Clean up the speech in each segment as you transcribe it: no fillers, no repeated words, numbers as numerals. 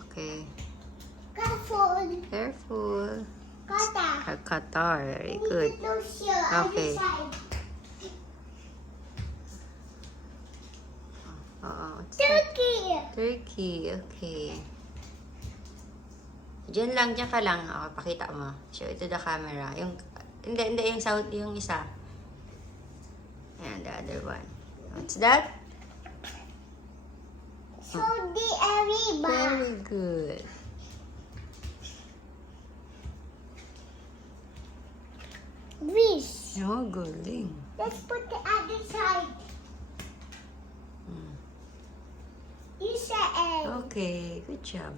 Okay. Careful. Careful. Qatar. Qatar. Very good. Okay. Turkey. Turkey. Okay. Diyan lang, diyan ka lang. Okay, pakita mo. Show it to the camera. Hindi, yung south, yung isa. And the other one. What's that? Saudi Arabia. Very good. Greece. Oh, galing. Let's put the other side. Israel. Okay, good job.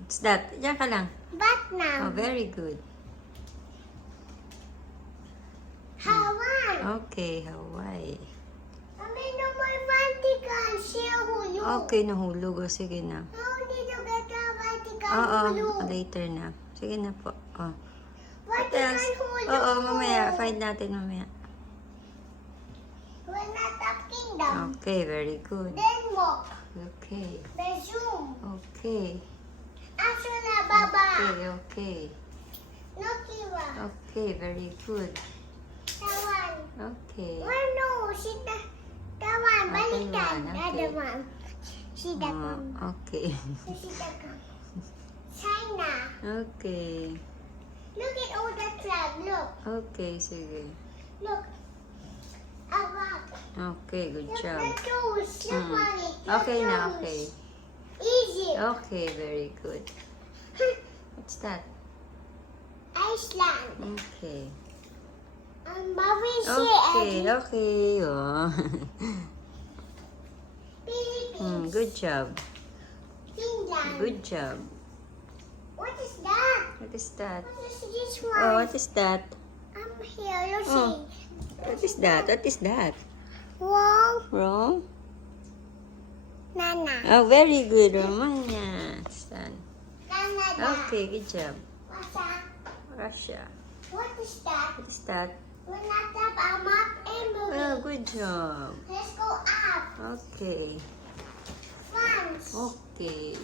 What's that? Diyan ka lang. Vietnam. Oh, very good. Hawaii. Okay, Hawaii. Mami, no more Vatican. Siya hulog. Okay, nahulog. O, sige na. No, dito ka Vatican Oo, hulog. later na. Sige na po. Oh. Vatican hulog. Oo, mamaya. Find natin mamaya. We're not a kingdom. Okay, very good. Denmark. Okay. Belgium. Okay. Asuna Baba. Okay. Nokiwa. Okay, very good. Taiwan. Okay. Oh no, sita. Taiwan, balikan. Taiwan, okay. Other one. Sita kan. Okay. Sita kan. China. Okay. Look at all the flag. Look. Okay, sige. Look. Above. Okay, good Look job. the toes. Look, mommy. The Okay na, toes. okay. Egypt. Okay, very good. What's that? Iceland. Okay. Mauritius. Okay. Oh. Philippines. Good job. Finland. Good job. What is that? What is that? What is this one? Oh, what is that? I'm here. Let's Oh. see. What is that? What is that? Wrong. Wrong? Nana. Oh, very good, Romania. Son. Canada. Okay, good job. Russia. Russia. What is that? What is that? We're not up a map and Oh, movie. good job. Let's go up. Okay. France. Okay.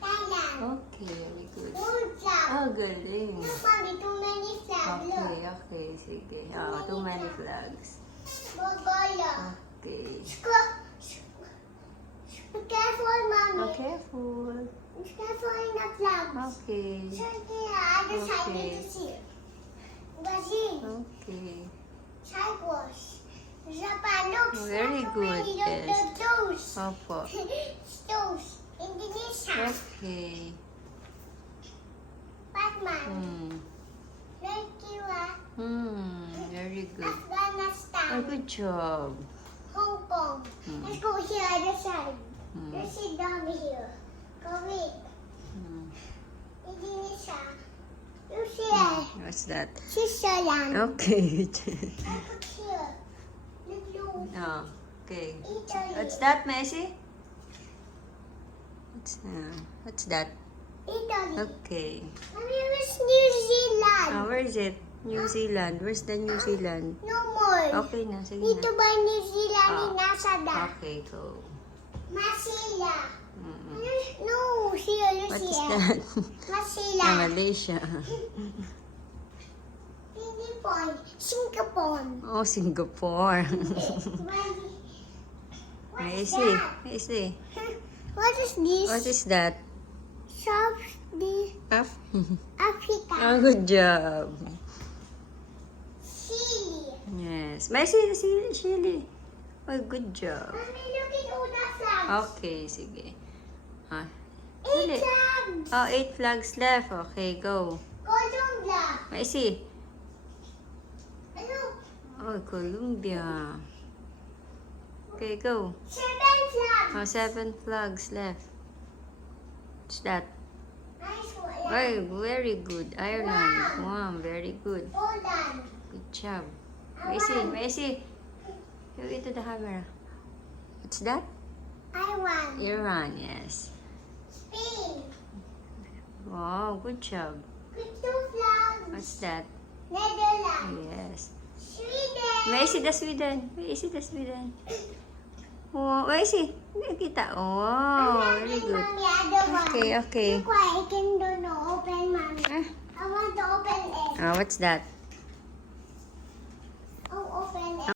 Thailand. Okay, very good. Georgia. Oh, galing. Look, mommy, too many flags. Okay, Look. okay, sige. Oh, too many flags. Mongolia. Okay. Be careful, mommy. Oh, careful. Be careful in the flags. Okay. So, the other side, Okay. need to see. Brazil. Okay. Cyprus. Japan. Look. Very so good, many yes. of those. Opo. Those. Indonesia. Okay. Batman. Hmm. Nigeria. Very good. Afghanistan. Oh, good job. Hong Kong. Let's go here, other side. Hmm. Let's sit down here. Kuwait. Hmm. Indonesia. You see What's that? Switzerland. Okay. Look here. Look, Oh, okay. Italy. What's that, Messi? What's that? Italy. Okay. Mommy, where's New Zealand? Oh, where is it? New Zealand. Where's the New Zealand? No more. Okay na, sige Dito na. ba New Zealand Ah. in Nasada? Okay, go. Masila. Mm-mm. No, here, What is Lucia. that? Masila. Malaysia. Philippines. Singapore. Oh, Singapore. What I is see. that? I see. What is this? What is that? South Africa. Oh, good job. Chile. Yes. Messi, Chile. Oh, good job. Mommy, look at all the flags. Okay, sige. Ah, 8 dali. flags. Oh, 8 flags left. Okay, go. Colombia. Messi. Ano? Oh, Colombia. Okay, go. 7 flags. Oh, 7 flags left. What's that? Nice Oh, one. very good. Ireland. Wow, very good. Poland. Good job. Messi. Show it to the camera. What's that? Taiwan. Iran, yes. Spain. Wow, good job. With 2 flags. What's that? Netherlands. Yes. Sweden. Where is it, the Sweden? Where is it, the Sweden? Oh, where is it? Hindi kita. Oh, very good. Mommy, other one. Okay, okay. Look why I can do no open, mommy. Ah, I want to open it. what's that?